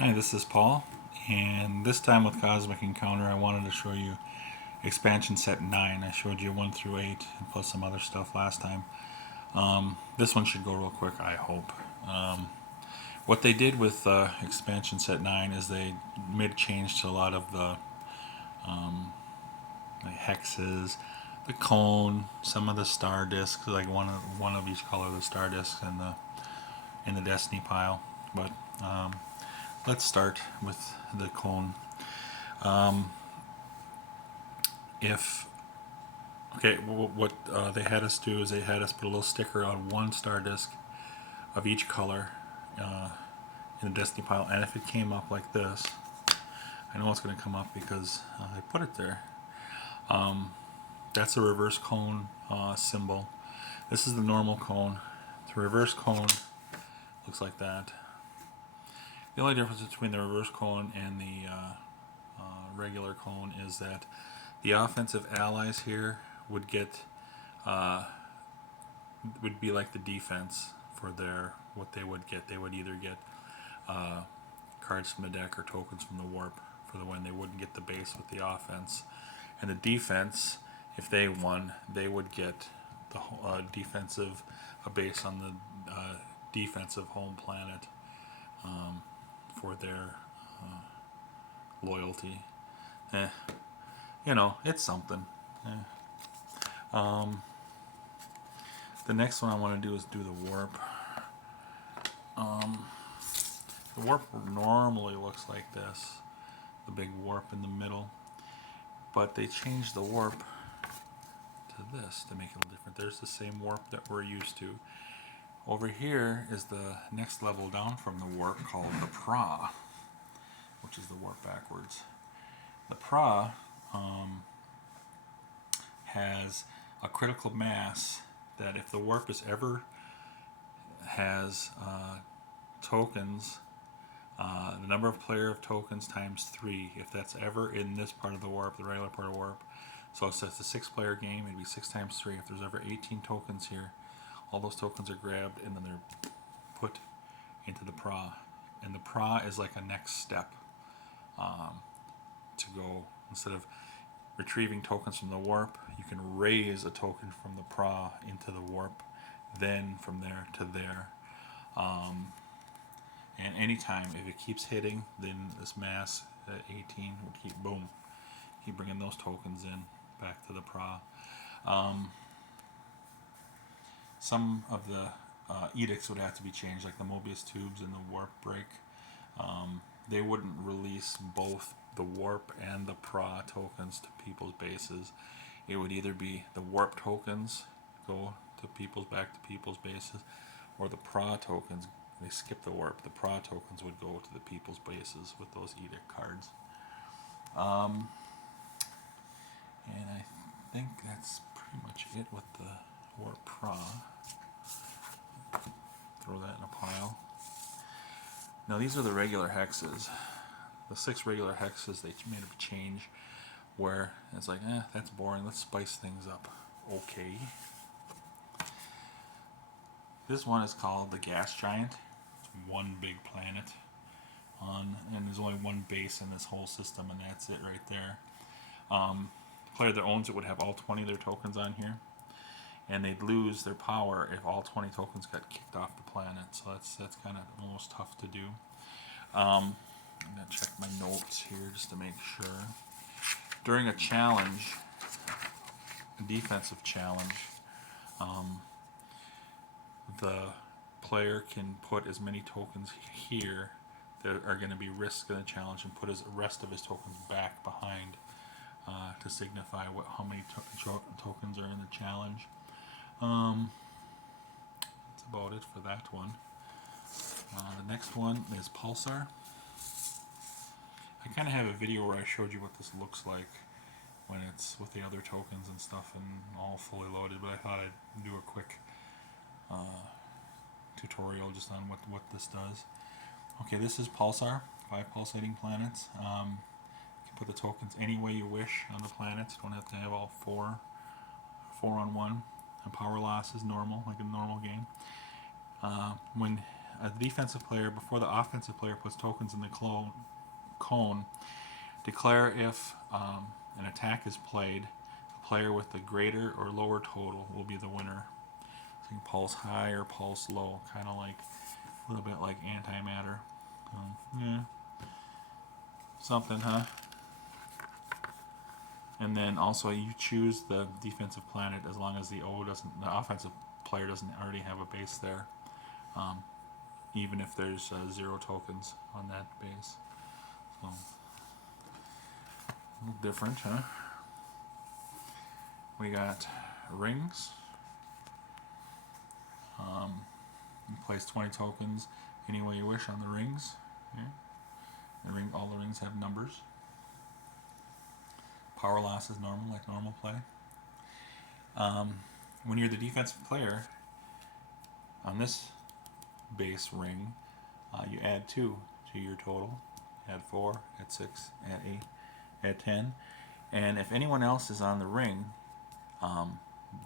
Hi, this is Paul, and this time with Cosmic Encounter, I wanted to show you expansion set 9. I showed you 1 through 8, and plus some other stuff last time. This one should go real quick, I hope. What they did with expansion set 9 is they made a change to a lot of the hexes, the cone, some of the star discs, like one of each color of the star discs in the Destiny pile. But let's start with the cone. If Okay, what they had us do is they had us put a little sticker on one star disc of each color uh, in the Destiny pile, and if it came up like this, I know it's going to come up because I put it there. That's a reverse cone symbol. This is the normal cone. The reverse cone looks like that. The only difference between the reverse cone and the regular cone is that the offensive allies here would be like the defense for their what they would get. They would either get cards from the deck or tokens from the warp for the when they wouldn't get the base with the offense. And the defense, if they won, they would get the defensive a base on the defensive home planet for their loyalty. Eh, it's something. Eh. The next one I want to do is do the warp. The warp normally looks like this, the big warp in the middle, but they changed the warp to this to make it a little different. There's the same warp that we're used to. Over here is the next level down from the warp called the Pra, which is the warp backwards. The Pra has a critical mass that if the warp is ever has tokens, the number of player of tokens times 3, if that's ever in this part of the warp, the regular part of the warp. So if it's a 6-player game, it'd be 6 times 3. If there's ever 18 tokens here, all those tokens are grabbed and then they're put into the Pra. And the Pra is like a next step to go. Instead of retrieving tokens from the warp, you can raise a token from the Pra into the warp, then from there to there. And anytime, if it keeps hitting, then this mass at 18 would keep bringing those tokens in back to the Pra. Some of the edicts would have to be changed, like the Mobius tubes and the warp break. They wouldn't release both the warp and the Pra tokens to people's bases. It would either be the warp tokens go to back to people's bases, or the Pra tokens, they skip the warp. The Pra tokens would go to the people's bases with those edict cards. And I think that's pretty much it with the warp Pra. Throw that in a pile. Now these are the regular hexes. The 6 regular hexes, they made a change where it's like, that's boring, let's spice things up. Okay. This one is called the Gas Giant. It's one big planet and there's only one base in this whole system, and that's it right there. The player that owns it would have all 20 of their tokens on here, and they'd lose their power if all 20 tokens got kicked off the planet. So that's kind of almost tough to do. I'm gonna check my notes here just to make sure. During a challenge, a defensive challenge, the player can put as many tokens here that are going to be risks in the challenge and put the rest of his tokens back behind to signify how many tokens are in the challenge. That's about it for that one. The next one is Pulsar. I kind of have a video where I showed you what this looks like when it's with the other tokens and stuff and all fully loaded, but I thought I'd do a quick tutorial just on what this does. Okay, this is Pulsar, 5 pulsating planets. You can put the tokens any way you wish on the planets. You don't have to have all 4 on one. And power loss is normal, like a normal game. When a defensive player, before the offensive player puts tokens in the cone, declare if an attack is played. The player with the greater or lower total will be the winner. So you can pulse high or pulse low, kind of like a little bit like antimatter. Yeah, something, huh? And then also you choose the defensive planet as long as the offensive player doesn't already have a base there. Even if there's 0 tokens on that base. So, a little different, huh? We got rings. You place 20 tokens any way you wish on the rings. Yeah. All the rings have numbers. Power loss is normal, like normal play. When you're the defensive player, on this base ring, you add 2 to your total. Add 4, add 6, add 8, add 10. And if anyone else is on the ring,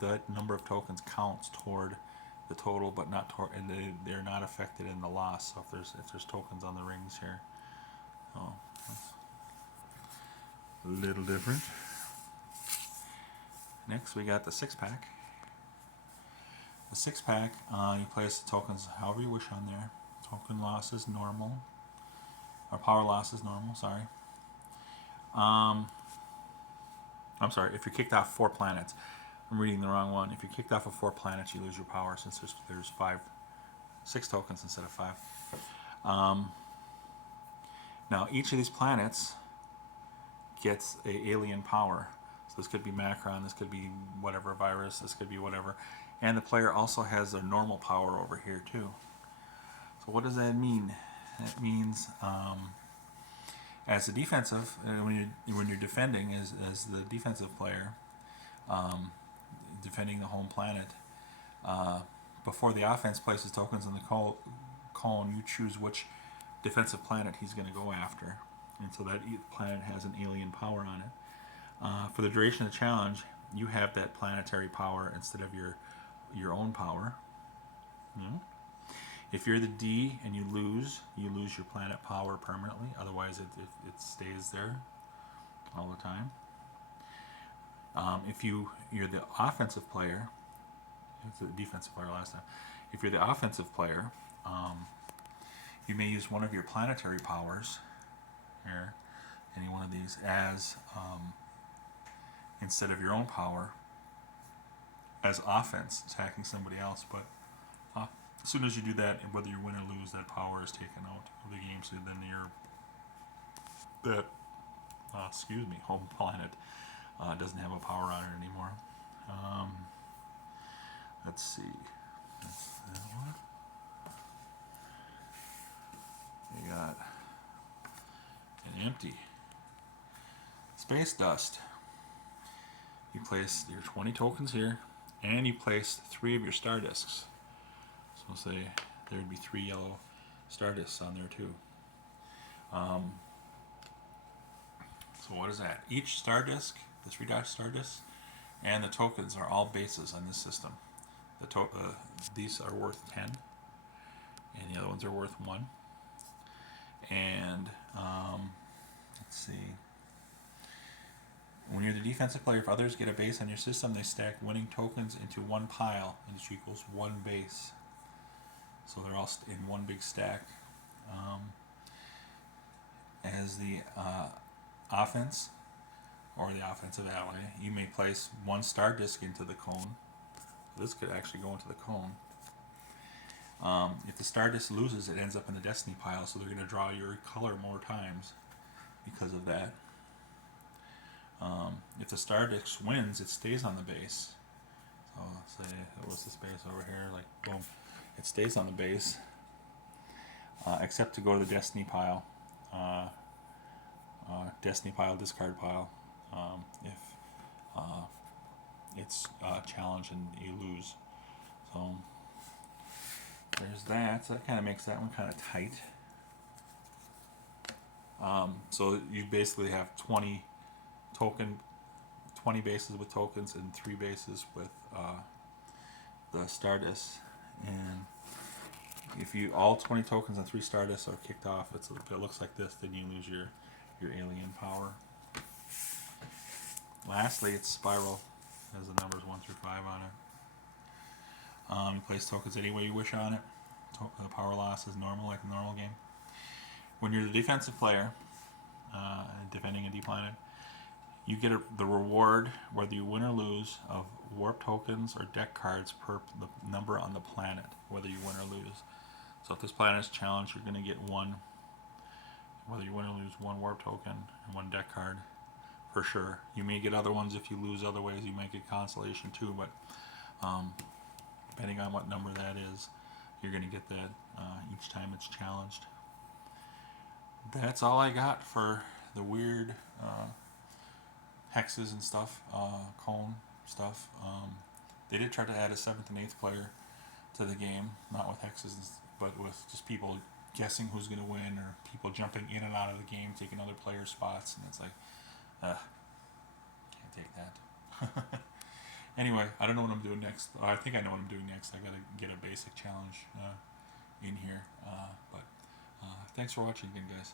the number of tokens counts toward the total, but not toward, and they're not affected in the loss. So if there's tokens on the rings here, that's a little different. Next, we got the 6-pack. The 6-pack, you place the tokens however you wish on there. Token loss is normal, or power loss is normal. Sorry. I'm sorry. If you're kicked off 4 planets, I'm reading the wrong one. If you're kicked off of 4 planets, you lose your power since there's 6 tokens instead of 5. Now each of these planets gets a alien power. So this could be Macron, this could be whatever virus, this could be whatever. And the player also has their normal power over here too. So what does that mean? That means as a defensive, when you're defending as the defensive player, defending the home planet, before the offense places tokens in the cone, you choose which defensive planet he's going to go after, and so that planet has an alien power on it. For the duration of the challenge, you have that planetary power instead of your own power. If you're the D and you lose your planet power permanently. Otherwise, it stays there all the time. If you're the offensive player, it's the defensive player last time. If you're the offensive player, you may use one of your planetary powers here, any one of these, as instead of your own power, as offense, attacking somebody else. But as soon as you do that, whether you win or lose, that power is taken out of the game. So then home planet doesn't have a power on it anymore. Let's see. That's that one. You got an empty space dust. You place your 20 tokens here, and you place 3 of your star discs. So say there would be 3 yellow star discs on there too. So what is that? Each star disc, the 3 star discs, and the tokens are all bases on this system. These are worth 10, and the other ones are worth 1. And let's see. When you're the defensive player, if others get a base on your system, they stack winning tokens into one pile, and which equals 1 base. So they're all in one big stack. As the offense, or the offensive ally, you may place 1 star disc into the cone. This could actually go into the cone. If the star disc loses, it ends up in the destiny pile, so they're going to draw your color more times because of that. If the star disc wins, it stays on the base. So let's say, what's this base over here? Like, boom, it stays on the base, except to go to the destiny pile. Destiny pile, discard pile. If it's challenged and you lose. So there's that. So that kind of makes that one kind of tight. So you basically have 20 bases with tokens and 3 bases with the star disc. And if you all 20 tokens and 3 Stardust are kicked off, if it looks like this, then you lose your alien power. Lastly, it's Spiral. It has the numbers 1 through 5 on it. You place tokens any way you wish on it. Power loss is normal, like a normal game. When you're the defensive player, defending a D planet, you get the reward, whether you win or lose, of warp tokens or deck cards per the number on the planet, whether you win or lose. So if this planet is challenged, you're going to get one, whether you win or lose, one warp token and one deck card for sure. You may get other ones if you lose other ways. You may get consolation too, but depending on what number that is, you're going to get that each time it's challenged. That's all I got for the weird hexes and stuff, cone stuff. They did try to add a 7th and 8th player to the game, not with hexes, but with just people guessing who's going to win, or people jumping in and out of the game, taking other players' spots, and it's like, can't take that. Anyway, I don't know what I'm doing next. I think I know what I'm doing next. I gotta get a basic challenge in here. But thanks for watching again, guys.